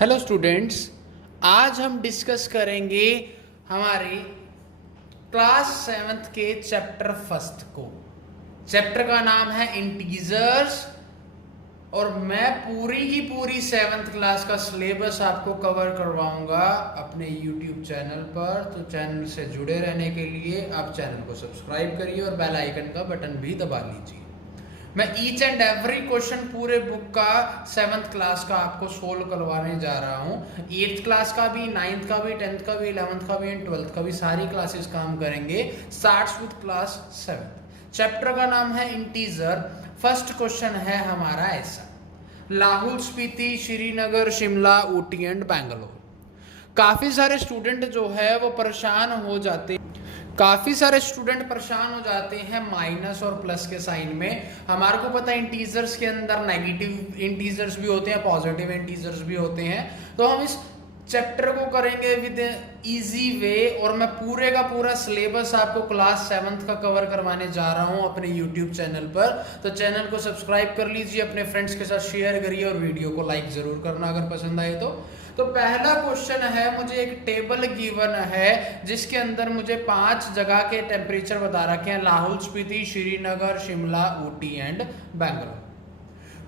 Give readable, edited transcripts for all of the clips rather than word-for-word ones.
Hello students, आज हम discuss करेंगे हमारी क्लास 7th के चैप्टर फर्स्ट को। चैप्टर का नाम है इंटीजर्स और मैं पूरी की पूरी 7th क्लास का सिलेबस आपको कवर करवाऊंगा अपने यूट्यूब चैनल पर। तो चैनल से जुड़े रहने के लिए आप चैनल को सब्सक्राइब करिए और बेल आइकन का बटन भी दबा लीजिए। मैं ईच एंड एवरी क्वेश्चन पूरे बुक का 7th क्लास का आपको सोल्व करवाने जा रहा हूँ। 8th क्लास का भी, 9th का भी, 10th का भी, 11th का भी एंड 12th का भी, सारी क्लासेस का हम करेंगे। Starts with class 7th। Chapter का नाम है इंटीजर। फर्स्ट क्वेश्चन है हमारा ऐसा, लाहौल स्पीति, श्रीनगर, शिमला, ऊटी एंड बैंगलोर। काफी सारे स्टूडेंट जो है वो परेशान हो जाते हैं माइनस और प्लस के साइन में। हमारे को पता है इंटीजर्स के अंदर नेगेटिव इंटीजर्स भी होते हैं, पॉजिटिव इंटीजर्स भी होते हैं। तो हम इस चैप्टर को करेंगे विद इजी वे और मैं पूरे का पूरा सिलेबस आपको क्लास 7th का कवर करवाने जा रहा हूं अपने यूट्यूब चैनल पर। तो चैनल को सब्सक्राइब कर लीजिए, अपने फ्रेंड्स के साथ शेयर करिए और वीडियो को लाइक जरूर करना अगर पसंद आए तो पहला क्वेश्चन है, मुझे एक टेबल गिवन है जिसके अंदर मुझे 5 जगह के टेम्परेचर बता रखे हैं, लाहौल स्पीति, श्रीनगर, शिमला, ऊटी एंड बैंगलोर।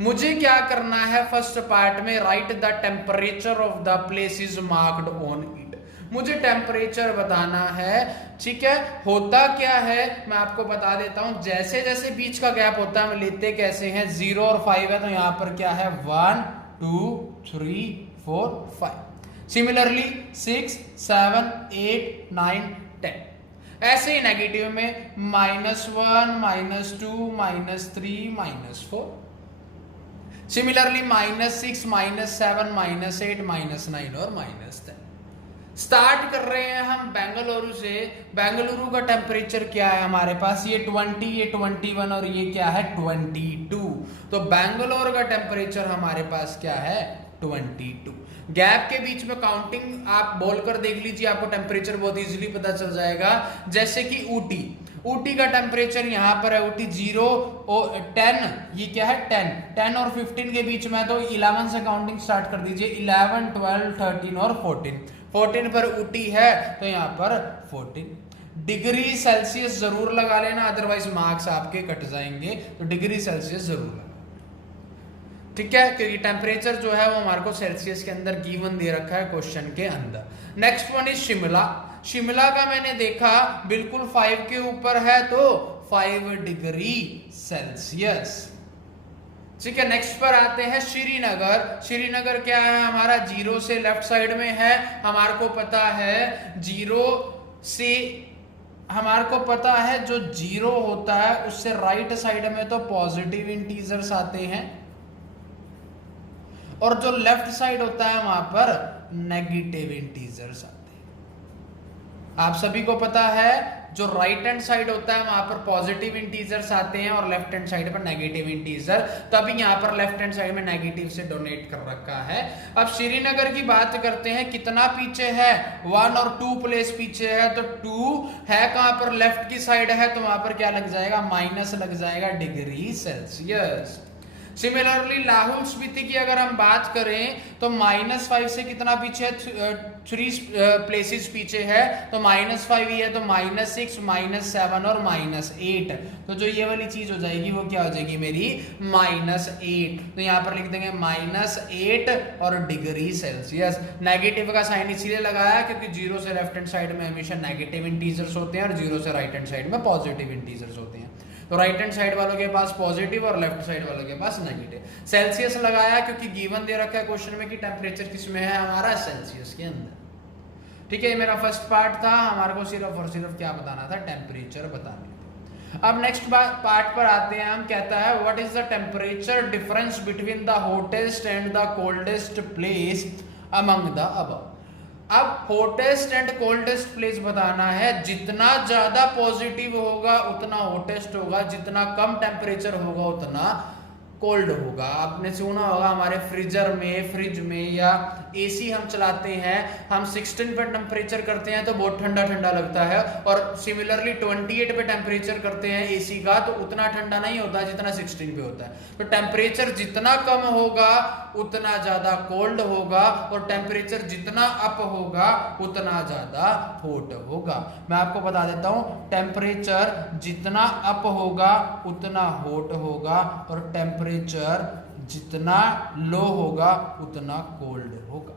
मुझे क्या करना है, फर्स्ट पार्ट में right the temperature of the places marked on it. मुझे टेम्परेचर बताना है, ठीक है। होता क्या है मैं आपको बता देता हूं, जैसे जैसे बीच का गैप होता है हम लेते कैसे हैं, 0 और 5 है तो यहां पर क्या है 1 2 3 4 5। सिमिलरली 6 7 8 9 10। ऐसे ही नेगेटिव में -1 -2 -3 -4। सिमिलरली -6 -7 -8 -9 और -10। स्टार्ट कर रहे हैं हम बेंगलुरु से। बेंगलुरु का टेम्परेचर क्या है हमारे पास, ये 20, ये 21 और ये क्या है 22। तो बेंगलोर का टेम्परेचर हमारे पास क्या है 22। गैप के बीच में काउंटिंग आप बोलकर देख लीजिए, आपको टेम्परेचर बहुत इजीली पता चल जाएगा। जैसे कि ऊटी का टेम्परेचर यहाँ पर है, ऊटी 0 और 10, ये क्या है 10 और 15 के बीच में, तो 11 से काउंटिंग स्टार्ट कर दीजिए। 11 12 13 और 14 पर ऊटी है तो यहाँ पर 14 डिग्री सेल्सियस जरूर लगा लेना, अदरवाइज मार्क्स आपके कट जाएंगे। तो डिग्री सेल्सियस जरूर लगा, ठीक है, क्योंकि टेम्परेचर जो है वो हमारे को सेल्सियस के अंदर गिवन दे रखा है क्वेश्चन के अंदर। Next one is Shimla. Shimla का मैंने देखा बिल्कुल 5 के ऊपर है तो 5 डिग्री सेल्सियस, ठीक है। नेक्स्ट पर आते हैं श्रीनगर। श्रीनगर क्या है हमारा 0 से लेफ्ट साइड में है। हमारे को पता है 0 से, हमारे को पता है जो 0 होता है उससे राइट साइड में तो पॉजिटिव इंटीजर्स आते हैं और जो लेफ्ट साइड होता है वहां पर नेगेटिव इंटीजर्स आते हैं। आप सभी को पता है जो राइट हैंड साइड होता है वहां पर पॉजिटिव इंटीजर्स आते हैं और लेफ्ट हैंड साइड पर नेगेटिव इंटीजर। तभी यहां पर लेफ्ट हैंड साइड में नेगेटिव से डोनेट कर रखा है। अब श्रीनगर की बात करते हैं, कितना पीछे है 1 और 2 प्लेस पीछे है, तो 2 है कहां पर लेफ्ट की साइड है तो वहां पर क्या लग जाएगा माइनस लग जाएगा degree Celsius. Similarly Lahaul Spiti की अगर हम बात करें तो -5 से कितना पीछे है 3 प्लेसेस पीछे है, तो -5 ही है तो -6 -7 और -8। तो जो ये वाली चीज हो जाएगी वो क्या हो जाएगी मेरी -8। तो यहाँ पर लिख देंगे -8 और डिग्री सेल्सियस। नेगेटिव का साइन इसीलिए लगाया क्योंकि 0 से लेफ्ट हैंड साइड में हमेशा नेगेटिव इंटीजर्स होते हैं और 0 से राइट हैंड साइड में पॉजिटिव इंटीजर्स होते हैं। तो राइट हैंड साइड वालों के पास पॉजिटिव और लेफ्ट साइड वालों के पास नेगेटिव। सेल्सियस लगाया क्योंकि गिवन दे रखा है क्वेश्चन में कि टेम्परेचर किस में है हमारा सेल्सियस के अंदर, ठीक है। मेरा फर्स्ट पार्ट था, हमारे को सिर्फ और सिर्फ क्या बताना था टेम्परेचर बताने। अब नेक्स्ट पार्ट पर आते हैं हम, कहता है what is the temperature difference between the hottest and the coldest place among the above. अब हॉटेस्ट एंड कोल्डेस्ट प्लेस बताना है। जितना ज्यादा पॉजिटिव होगा उतना हॉटेस्ट होगा, जितना कम टेम्परेचर होगा उतना कोल्ड होगा। आपने सुना होगा हमारे फ्रिज में या एसी हम चलाते हैं, हम 16 पे टेम्परेचर करते हैं तो बहुत ठंडा ठंडा लगता है, और सिमिलरली 28 पे टेम्परेचर करते हैं एसी का तो उतना ठंडा नहीं होता जितना 16 पे होता है। तो टेम्परेचर जितना कम होगा उतना ज्यादा कोल्ड होगा, और टेम्परेचर जितना अप होगा उतना ज्यादा हॉट होगा। मैं आपको बता देता हूं, टेम्परेचर जितना अप होगा उतना हॉट होगा, और टेम्परेचर जितना लो होगा उतना कोल्ड होगा।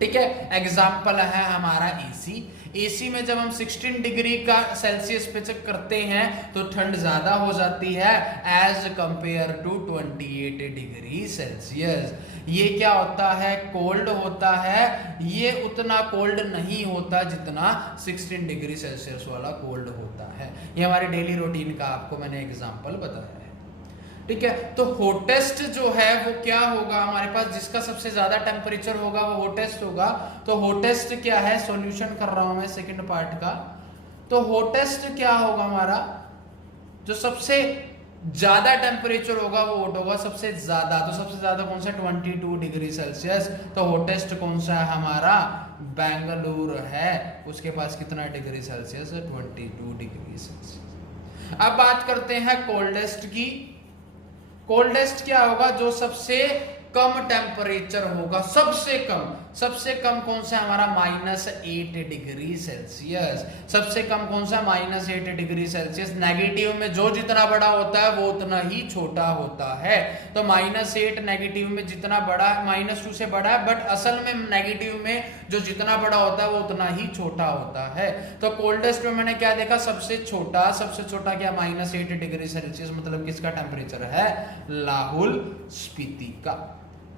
ठीक है, एग्जाम्पल है हमारा एसी। एसी में जब हम 16 डिग्री का सेल्सियस पे चेक करते हैं तो ठंड ज्यादा हो जाती है as compared to 28 degree Celsius. ये क्या होता है, कोल्ड होता है। ये उतना कोल्ड नहीं होता जितना 16 डिग्री सेल्सियस वाला कोल्ड होता है। ये हमारे डेली रूटीन का आपको मैंने एग्जाम्पल बताया है। ठीक है, तो हॉटेस्ट जो है वो क्या होगा हमारे पास, जिसका सबसे ज्यादा टेम्परेचर होगा वो हॉटेस्ट होगा। तो हॉटेस्ट क्या है, सॉल्यूशन कर रहा हूं मैं सेकंड पार्ट का। तो हॉटेस्ट क्या होगा हमारा, जो सबसे ज्यादा टेम्परेचर होगा वो हॉट होगा सबसे ज्यादा। तो सबसे ज्यादा कौन सा, 22 डिग्री सेल्सियस। तो हॉटेस्ट कौन सा है हमारा, बेंगलुरु है, उसके पास कितना डिग्री सेल्सियस है, 22 डिग्री सेल्सियस। अब बात करते हैं कोल्डेस्ट की। कोल्डेस्ट क्या होगा, जो सबसे कम टेम्परेचर होगा, सबसे कम कौन सा हमारा, -8 डिग्री सेल्सियस। सबसे कम कौन सा, -8 डिग्री सेल्सियस। नेगेटिव में जो जितना बड़ा होता है वो उतना ही छोटा होता है। तो -8 नेगेटिव में जितना बड़ा, -2 से बड़ा है, बट असल में नेगेटिव में जो जितना बड़ा होता है वो उतना ही छोटा होता है। तो कोल्डेस्ट में मैंने क्या देखा, सबसे छोटा क्या, -8 डिग्री सेल्सियस। मतलब किसका टेम्परेचर है, लाहौल स्पीति का।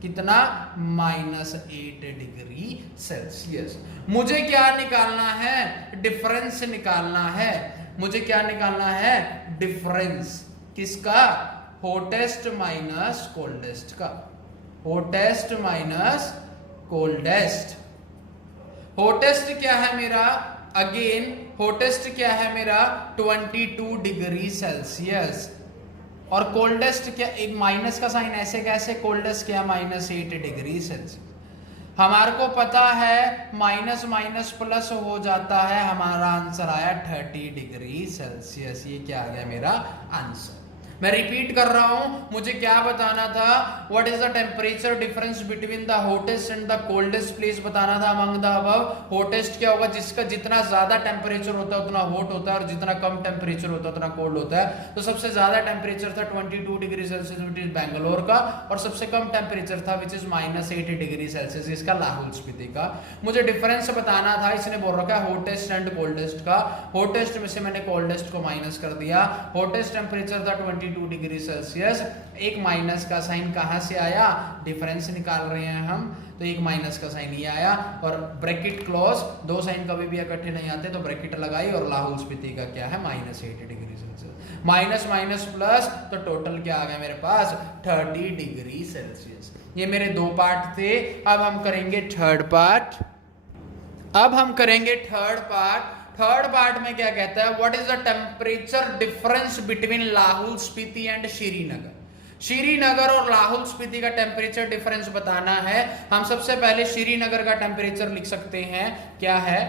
कितना, -8 डिग्री सेल्सियस। मुझे क्या निकालना है, डिफरेंस निकालना है। मुझे क्या निकालना है, डिफरेंस किसका, हॉटेस्ट माइनस कोल्डेस्ट का। Hottest minus coldest. हॉटेस्ट क्या है मेरा, अगेन हॉटेस्ट क्या है मेरा, 22 डिग्री सेल्सियस। और कोल्डेस्ट क्या, एक माइनस का साइन ऐसे कैसे, कोल्डेस्ट क्या, -8 डिग्री सेल्सियस। हमारे को पता है माइनस माइनस प्लस हो जाता है, हमारा आंसर आया 30 डिग्री सेल्सियस। ये क्या आ गया मेरा आंसर। मैं रिपीट कर रहा हूं, मुझे क्या बताना था, what is the temperature difference between the hottest and the coldest place बताना था अमंग द अबव। हॉटेस्ट क्या होगा, जिसका जितना ज्यादा टेम्परेचर होता है उतना हॉट होता है, और जितना कम टेम्परेचर होता है उतना कोल्ड होता है। तो सबसे ज्यादा टेम्परेचर था 22 degree Celsius which is Bangalore का, और सबसे कम टेम्परेचर था विच इज -8 डिग्री सेल्सियस इसका, लाहौल स्पीति का। मुझे डिफरेंस बताना था, इसने बोल रखा है हॉटेस्ट एंड कोल्डेस्ट का। हॉटेस्ट में से मैंने कोल्डेस्ट को माइनस कर दिया। हॉटेस्ट टेम्परेचर था 22 डिग्री सेल्सियस। एक माइनस का साइन कहां से आया, डिफरेंस निकाल रहे हैं हम, तो एक माइनस का साइन ये आया, और ब्रैकेट क्लोज, दो साइन कभी भी इकट्ठे नहीं आते तो ब्रैकेट लगाई, और लाहौल स्पीति का क्या है, -8 degree Celsius. Minus minus plus, तो टोटल क्या आ गया मेरे पास, 30 डिग्री सेल्सियस। ये मेरे दो पार्ट थे। अब हम करेंगे थर्ड पार्ट। थर्ड पार्ट में क्या कहता है, what is the temperature difference between Lahaul Spiti and Srinagar. Srinagar और लाहौल स्पीति का टेम्परेचर डिफरेंस बताना है। हम सबसे पहले श्रीनगर का टेम्परेचर लिख सकते हैं, क्या है,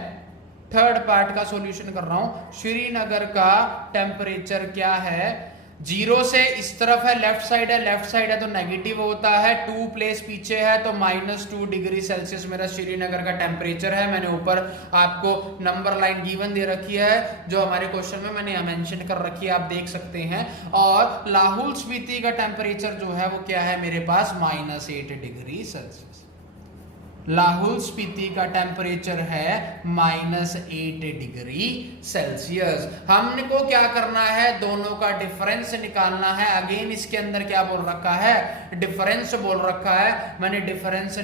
थर्ड पार्ट का सॉल्यूशन कर रहा हूं। श्रीनगर का टेम्परेचर क्या है, 0 से इस तरफ है, लेफ्ट साइड है तो नेगेटिव होता है, 2 प्लेस पीछे है तो -2 डिग्री सेल्सियस मेरा श्रीनगर का टेम्परेचर है। मैंने ऊपर आपको नंबर लाइन गिवन दे रखी है, जो हमारे क्वेश्चन में मैंने मेंशन कर रखी है, आप देख सकते हैं। और लाहौल स्पीति का टेम्परेचर जो है वो क्या है मेरे पास, -8 डिग्री सेल्सियस। लाहौल स्पीति का टेम्परेचर है -8 डिग्री सेल्सियस। हमने को क्या करना है, दोनों का डिफरेंस निकालना है। अगेन इसके अंदर क्या बोल रखा है, डिफरेंस बोल रखा है। मैंने डिफरेंस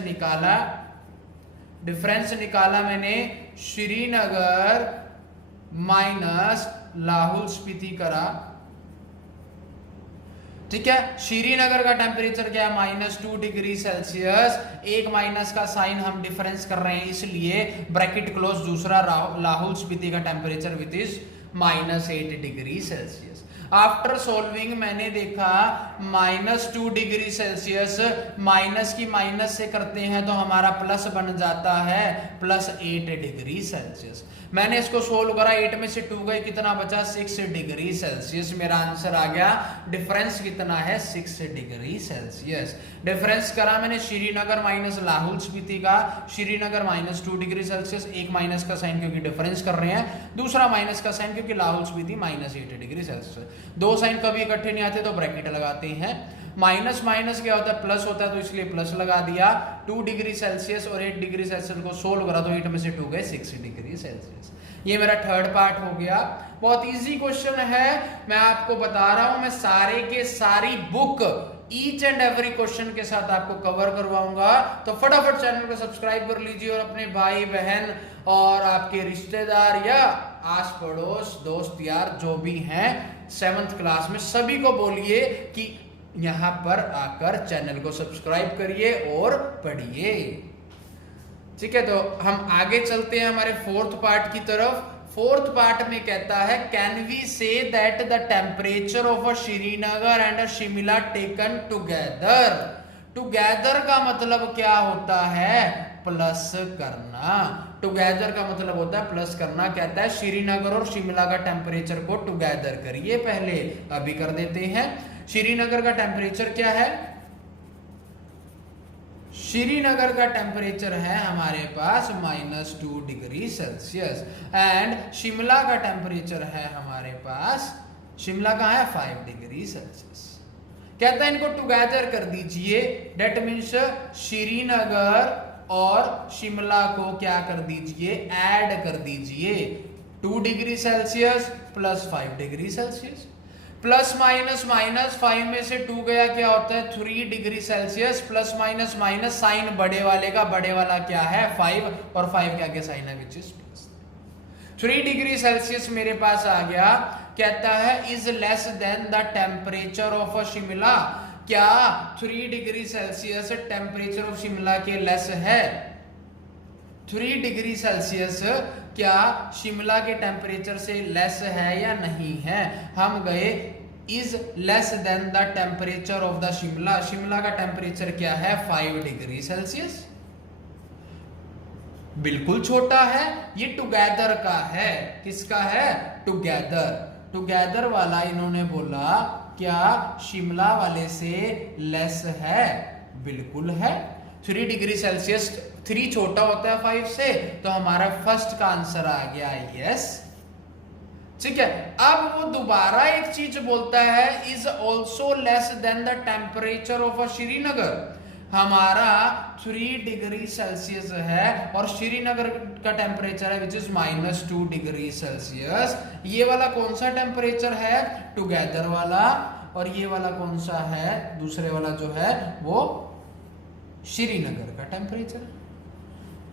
निकाला मैंने, श्रीनगर माइनस लाहौल स्पीति करा, ठीक है। श्रीनगर का टेम्परेचर क्या है, -2 डिग्री सेल्सियस। एक माइनस का साइन हम डिफरेंस कर रहे हैं, इसलिए ब्रैकेट क्लोज, दूसरा लाहौल स्पीति का temperature which is -8 degree Celsius. After solving मैंने देखा -2 डिग्री सेल्सियस, माइनस की माइनस से करते हैं तो हमारा प्लस बन जाता है +8 डिग्री सेल्सियस। मैंने इसको सोल्व करा, 8 में से 2 गए, कितना बचा 6 डिग्री सेल्सियस। मेरा आंसर आ गया, डिफरेंस कितना है 6 डिग्री सेल्सियस। डिफरेंस करा मैंने श्रीनगर माइनस लाहौल स्पीति का, श्रीनगर -2 डिग्री सेल्सियस, एक माइनस का साइन क्योंकि डिफरेंस कर रहे हैं, दूसरा माइनस का साइन क्योंकि लाहौल स्पीति -8 डिग्री सेल्सियस। दो साइन कभी इकट्ठे नहीं आते तो ब्रैकेट लगाते हैं। माइनस माइनस क्या होता है, प्लस होता है, तो इसलिए प्लस लगा दिया। 2 डिग्री सेल्सियस और 8 डिग्री सेल्सियस को सोल्व करा तो 8 में से 2 गए 6 डिग्री सेल्सियस। ये मेरा थर्ड पार्ट हो गया। बहुत इजी क्वेश्चन है, मैं आपको बता रहा हूं, मैं सारे के सारी book each and every question के साथ आपको कवर करवाऊंगा। तो फटाफट चैनल को सब्सक्राइब कर लीजिए और अपने भाई बहन और आपके रिश्तेदार या आस पड़ोस दोस्त यार जो भी हैं 7th क्लास में, सभी को बोलिए कि यहां पर आकर चैनल को सब्सक्राइब करिए और पढ़िए। ठीक है, तो हम आगे चलते हैं हमारे 4th पार्ट की तरफ। 4th पार्ट में कहता है, can we say that the temperature of a Srinagar and a Shimla taken together. Together का मतलब क्या होता है, प्लस करना। टुगेदर का मतलब होता है प्लस करना। कहता है श्रीनगर और शिमला का टेम्परेचर को टुगेदर करिए। पहले अभी कर देते हैं। श्रीनगर का टेम्परेचर क्या है, श्रीनगर का टेम्परेचर है हमारे पास -2 डिग्री सेल्सियस एंड शिमला का टेम्परेचर है हमारे पास, शिमला का है 5 डिग्री सेल्सियस। कहता है इनको टुगेदर कर दीजिए, डेट मीन्स श्रीनगर और शिमला को क्या कर दीजिए, ऐड कर दीजिए। 2 degree Celsius plus 5 degree Celsius, plus minus minus, 5 में से 2 गया क्या होता है 3 degree Celsius, plus minus minus, sign बड़े वाले का, बड़े वाला क्या है 5 और 5 के आगे साइन है which is plus. 3 degree Celsius मेरे पास आ गया। कहता है is less than the temperature of अ शिमला। क्या 3 degree Celsius temperature of Shimla के लेस है? 3 डिग्री सेल्सियस क्या शिमला के टेम्परेचर से लेस है या नहीं है? हम गए is less than the temperature of the Shimla. Shimla का टेम्परेचर क्या है 5 डिग्री सेल्सियस, बिल्कुल छोटा है। ये टुगेदर का है, किसका है, टुगेदर। टुगेदर वाला इन्होंने बोला क्या शिमला वाले से लेस है, बिल्कुल है। 3 डिग्री सेल्सियस, 3 छोटा होता है 5 से, तो हमारा फर्स्ट का आंसर आ गया यस। ठीक है, अब वो दोबारा एक चीज बोलता है is also less than the temperature of a Srinagar. हमारा 3 डिग्री सेल्सियस है और श्रीनगर का टेम्परेचर है विच इज -2 डिग्री सेल्सियस। ये वाला कौन सा टेम्परेचर है, टुगेदर वाला, और ये वाला कौन सा है, दूसरे वाला जो है वो श्रीनगर का टेम्परेचर।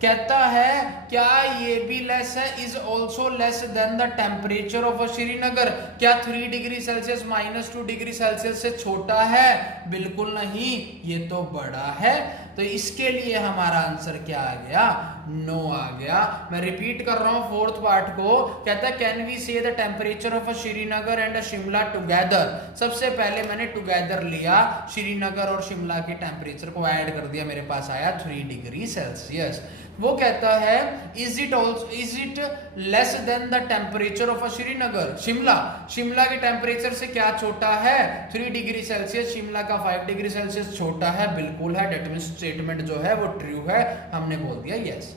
कहता है क्या ये भी लेस है, is also less than the temperature of Srinagar. क्या 3 डिग्री सेल्सियस -2 डिग्री सेल्सियस से छोटा है? बिल्कुल नहीं, ये तो बड़ा है। तो इसके लिए हमारा आंसर क्या आ गया, नो आ गया। मैं रिपीट कर रहा हूं 4th पार्ट को। कहता है कैन वी से the temperature of Srinagar and Shimla together. सबसे पहले मैंने टुगेदर लिया, श्रीनगर और शिमला के टेम्परेचर को ऐड कर दिया, मेरे पास आया 3 डिग्री सेल्सियस। वो कहता है is it less than the temperature of Srinagar. Shimla, Shimla के टेम्परेचर से क्या छोटा है 3 डिग्री सेल्सियस, शिमला का 5 डिग्री सेल्सियस छोटा है, बिल्कुल है। डेट मींस स्टेटमेंट जो है वो ट्रू है, हमने बोल दिया यस।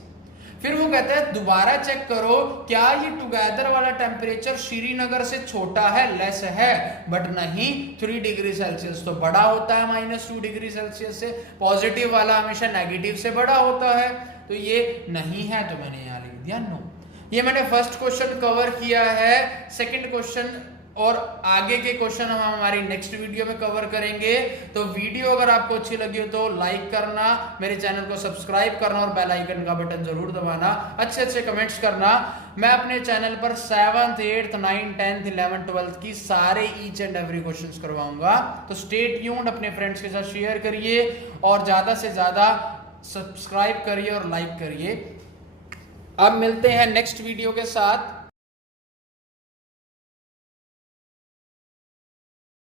फिर वो कहता है दोबारा चेक करो क्या ये टुगेदर वाला टेम्परेचर श्रीनगर से छोटा है, लेस है, बट नहीं, 3 डिग्री सेल्सियस तो बड़ा होता है -2 डिग्री सेल्सियस से। पॉजिटिव वाला हमेशा नेगेटिव से बड़ा होता है, तो ये नहीं है, तो मैंने यहां लिख दिया नो। ये मैंने फर्स्ट क्वेश्चन कवर किया है। सेकंड क्वेश्चन और आगे के क्वेश्चन हम हमारी नेक्स्ट वीडियो में कवर करेंगे। तो वीडियो अगर आपको अच्छी लगी हो तो लाइक करना, मेरे चैनल को सब्सक्राइब करना और बेल आइकन का बटन जरूर दबाना, अच्छे अच्छे कमेंट्स करना। मैं अपने चैनल पर 7th 8th 9th 10th 11th 12th की सारे ईच एंड एवरी क्वेश्चंस करवाऊंगा। तो स्टे ट्यून्ड, अपने फ्रेंड्स के साथ शेयर करिए और ज्यादा से ज्यादा सब्सक्राइब करिए और लाइक करिए। अब मिलते हैं नेक्स्ट वीडियो के साथ।